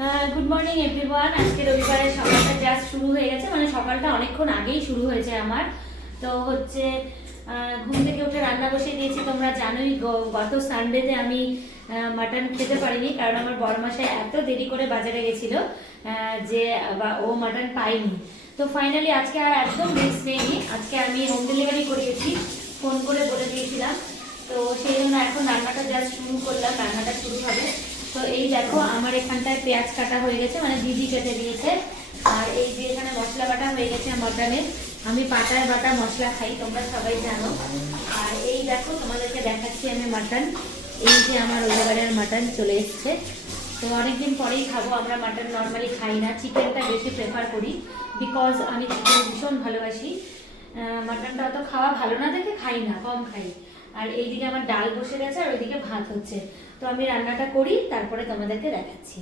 Good morning everyone. আজকে রবিবারে সকালটা জাস্ট শুরু হয়ে গেছে, মানে সকালটা অনেকক্ষণ আগেই শুরু হয়েছে আমার। তো হচ্ছে ঘুম থেকে উঠে রান্না বসিয়ে দিয়েছি। তোমরা জানোই গত সানডেতে আমি মাটন খেতে পারিনি, কারণ আমার বড়মশাই এত দেরি করে বাজারে গেছিল যে ও মাটন পাইনি। তো ফাইনালি আজকে আর একদম রিস্ক নেইনি, আজকে আমি হোম ডেলিভারি করিয়েছি, ফোন করে বলে দিয়েছিলাম। তো সেই জন্য এখন রান্নাটা জাস্ট শুরু করলাম, রান্নাটা শুরু হবে। তো এই দেখো আমার এখানটায় পেঁয়াজ কাটা হয়ে গেছে, মানে দিদি কেটে দিয়েছে। আর এই যে এখানে মশলা বাটা হয়ে গেছে মটনের। আমি পাটায় বাটা মশলা খাই, তোমরা সবাই জানো। আর এই দেখো তোমাদেরকে দেখাচ্ছি আমি মাটন। এই যে আমার ওইবারের মাটন চলে এসছে। তো অনেকদিন পরেই খাবো আমরা মাটন, নর্মালি খাই না, চিকেনটা বেশি প্রেফার করি, বিকজ আমি চিকেন ভীষণ ভালোবাসি। মাটনটা অত খাওয়া ভালো না দেখে খাই না, কম খাই। আর এইদিকে আমার ডাল বসে গেছে আর ওইদিকে ভাত হচ্ছে। তো আমি রান্নাটা করি, তারপরে তোমাদেরকে দেখাচ্ছি।